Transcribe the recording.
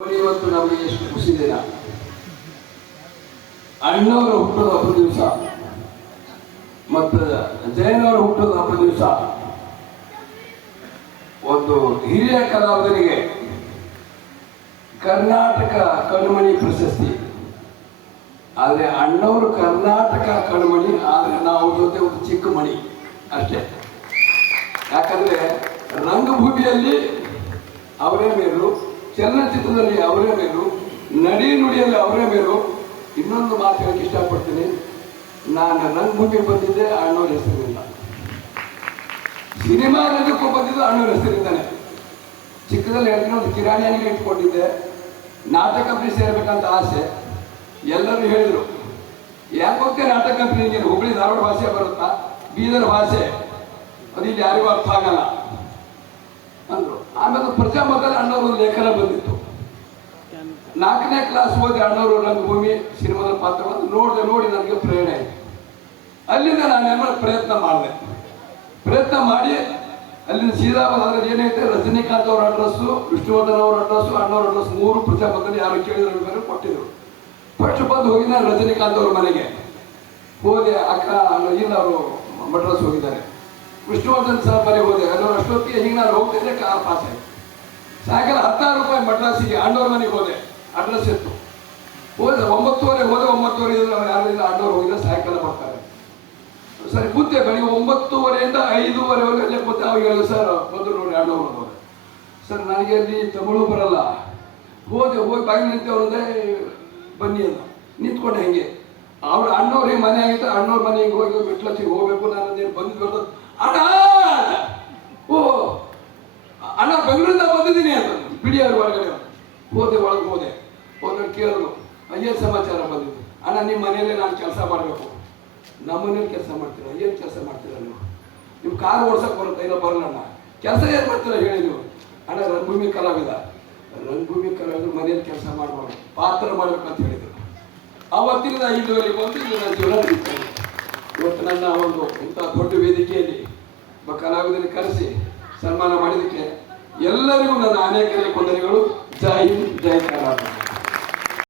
ಇವತ್ತು ನಮಗೆ ಎಷ್ಟು ಖುಷಿ ದಿನ. ಅಣ್ಣವರ ಹುಟ್ಟದ ಹಬ್ಬದ ದಿವಸ ಮತ್ತು ಜಯನವರ ಹುಟ್ಟದ ಹಬ್ಬದ ದಿವಸ ಒಂದು ಹಿರಿಯ ಕಲಾವಿದರಿಗೆ ಕರ್ನಾಟಕ ಕಣ್ಮಣಿ ಪ್ರಶಸ್ತಿ. ಆದರೆ ಅಣ್ಣವರು ಕರ್ನಾಟಕ ಕಣ್ಮಣಿ, ಆದರೆ ನಾವು ಜೊತೆ ಒಂದು ಚಿಕ್ಕ ಮಣಿ ಅಷ್ಟೇ. ಯಾಕಂದ್ರೆ ರಂಗಭೂಮಿಯಲ್ಲಿ ಅವರೇ ಮೇಲು, ಚಲನಚಿತ್ರದಲ್ಲಿ ಅವರೇ ಮೇಲು, ನಡಿ ನುಡಿಯಲ್ಲಿ ಅವರೇ ಮೇಲು. ಇನ್ನೊಂದು ಮಾತು ಹೇಳಕ್ಕೆ ಇಷ್ಟಪಡ್ತೀನಿ, ನಾನು ರಂಗಭೂಮಿಗೆ ಬಂದಿದ್ದೆ ಅಣ್ಣವ್ರ ಹೆಸರಿನಿಂದ, ಸಿನಿಮಾ ರಂಗಕ್ಕೂ ಬಂದಿದ್ದು ಅಣ್ಣವ್ರ ಹೆಸರಿಂದಾನೆ. ಚಿಕ್ಕದಲ್ಲಿ ಹೇಳ್ತೀನಿ, ಒಂದು ಕಿರಾಣಿ ಅಂಗಡಿ ಇಟ್ಕೊಂಡಿದ್ದೆ, ನಾಟಕ ಕಂಪ್ನಿ ಸೇರ್ಬೇಕಂತ ಆಸೆ. ಎಲ್ಲರೂ ಹೇಳಿದ್ರು, ಯಾಕೆ ಹೋಗ್ತೇನೆ ನಾಟಕ ಕಂಪ್ನಿಗೆ, ಹುಬ್ಬಳ್ಳಿ ಧಾರವಾಡ ಭಾಷೆ ಬರುತ್ತಾ, ಬೀದರ್ ಭಾಷೆ ಅದು ಇಲ್ಲಿ ಯಾರಿಗೂ ಅರ್ಥ ಆಗಲ್ಲ ಅಂದ್ರು. ಆಮೇಲೆ ಪ್ರಜಾಮತದಲ್ಲಿ ಅಣ್ಣವರು ಲೇಖನ ಬಂದಿತ್ತು. 4ನೇ ಕ್ಲಾಸ್ ಓದಿ ಅಣ್ಣವರು ರಂಗಭೂಮಿ ಸಿನಿಮಾದ ಪಾತ್ರವನ್ನು ನೋಡಿ ನನಗೆ ಪ್ರೇರಣೆ ಆಯಿತು. ಅಲ್ಲಿಂದ ನಾನು ಪ್ರಯತ್ನ ಮಾಡಿ ಅಲ್ಲಿಂದ ಸೀದಾ ಅದ್ರಲ್ಲಿ ಏನೈತೆ, ರಜನಿಕಾಂತ್ ಅವರ ಅಡ್ರೆಸ್ಸು, ವಿಷ್ಣುವರ್ಧನ್ ಅವರ ಅಡ್ರೆಸ್ಸು, ಅಣ್ಣವ್ರ ಅಡ್ರೆಸ್ 3 ಪ್ರಜಾಮತದಲ್ಲಿ ಯಾರು ಕೇಳಿದ್ರು ಕೊಟ್ಟಿದ್ರು. ಫಸ್ಟ್ ಬಂದು ಹೋಗಿ ನಾನು ರಜನಿಕಾಂತ್ ಅವ್ರ ಮನೆಗೆ ಹೋದೆ. ಅಕ್ಕ ಇಲ್ಲ, ಅವರು ಮಡ್ರಾಸ್ ಹೋಗಿದ್ದಾರೆ. ವಿಷ್ಣುವರ್ಧನ್ ಸಹ ಮನೆಗೆ ಹೋದೆ. ಅಷ್ಟೊತ್ತಿಗೆ ಹಿಂಗೆ ನಾನು ಹೋಗ್ತಿದ್ದೆ, ಕಾರ್ ಪಾಸ್ ಆಯ್ತು. ಸಾಯಂಕಾಲ 16 ರೂಪಾಯಿ ಮಡ್ರಾಸಿಗೆ ಅಣ್ಣವ್ರ ಮನೆಗೆ ಹೋದೆ, ಅಡ್ರೆಸ್ ಇತ್ತು. ಹೋದೆ 9:30 ಹೋದೆ. 9:30 ಯಾರಿಲ್ಲ, ಅಣ್ಣವ್ರು ಹೋಗಿದ್ರೆ ಸಾಯಂಕಾಲ ಬರ್ತಾರೆ. ಸರಿ ಕೂತೆ, ಬೆಳಿಗ್ಗೆ 9:30 5:30 ಅಲ್ಲೇ ಕೂತೆ. ಅವಾಗ ಹೇಳಿದ್ರು, ಸರ್ ಬಂದು ನೋಡಿ ಅಣ್ಣವ್ರು ಹೋದೆ. ಸರ್ ನನಗೆ ಅಲ್ಲಿ ತಮಿಳು ಬರಲ್ಲ. ಹೋಗಿ ಬಾಗಿಲು ನಿಂತವ್ರಂದೆ, ಬನ್ನಿ ಅಂತ ನಿಂತ್ಕೊಂಡೆ. ಹೆಂಗೆ ಅವ್ರು ಅಣ್ಣವ್ರು ಹಿಂಗೆ ಮನೆ ಆಗಿತ್ತು, ಅಣ್ಣವ್ರ ಮನೆಗೆ ಹೋಗಿ ಮೆಟ್ಲಚ್ಚಿಗೆ ಹೋಗ್ಬೇಕು. ನಾನು ಬಂದಿದ್ದು ಬರ್ತದೆ, ಅಣ್ಣ ಅಣ್ಣ ಬೆಂಗಳೂರಿಂದ ಬಂದಿದ್ದೀನಿ ಅಂತ ಬಿಡಿ ಅವ್ರ ಹೊರಗಡೆ ಒಳಗೆ ಹೋದೆ ಕೇಳಿದ್ರು, ಏನು ಸಮಾಚಾರ ಬಂದಿದ್ದು? ಅಣ್ಣ ನಿಮ್ಮ ಮನೆಯಲ್ಲೇ ನಾನು ಕೆಲಸ ಮಾಡಬೇಕು. ನಮ್ಮ ಮನೇಲಿ ಕೆಲಸ ಮಾಡ್ತೀರಾ? ಏನು ಕೆಲಸ ಮಾಡ್ತೀರಾ ನೀವು? ನಿಮ್ಮ ಕಾರು ಓಡ್ಸಕ್ಕೆ ಬರುತ್ತೆ? ಇಲ್ಲ ಬರಲ್ಲ ಅಣ್ಣ. ಕೆಲಸ ಏನು ಮಾಡ್ತೀರಾ ಹೇಳಿ ನೀವು? ಅಣ್ಣ ರಂಗಭೂಮಿ ಕಲಾವಿದ ಮನೆಯಲ್ಲಿ ಕೆಲಸ ಮಾಡಬಾರ್ದು, ಪಾತ್ರ ಮಾಡ್ಬೇಕಂತ ಹೇಳಿದ್ರು. ಆವತ್ತಿನಿಂದ ಇಲ್ಲಿವರೆಗೆ ಬಂದು ಇಲ್ಲಿ ನನ್ನ ಜೀವನ ನಡೀತಾರೆ. ಇವತ್ತು ನನ್ನ ಒಂದು ಇಂಥ ದೊಡ್ಡ ವೇದಿಕೆಯಲ್ಲಿ ಕಲಾವಿದರಿಗೆ ಕರೆಸಿ ಸನ್ಮಾನ ಮಾಡಿದ್ದಕ್ಕೆ ಎಲ್ಲರಿಗೂ ನನ್ನ ಅನೇಕ ವಂದನೆಗಳು. ಜೈ ಹಿಂದ್, ಜೈ ಕರ್ನಾಟಕ.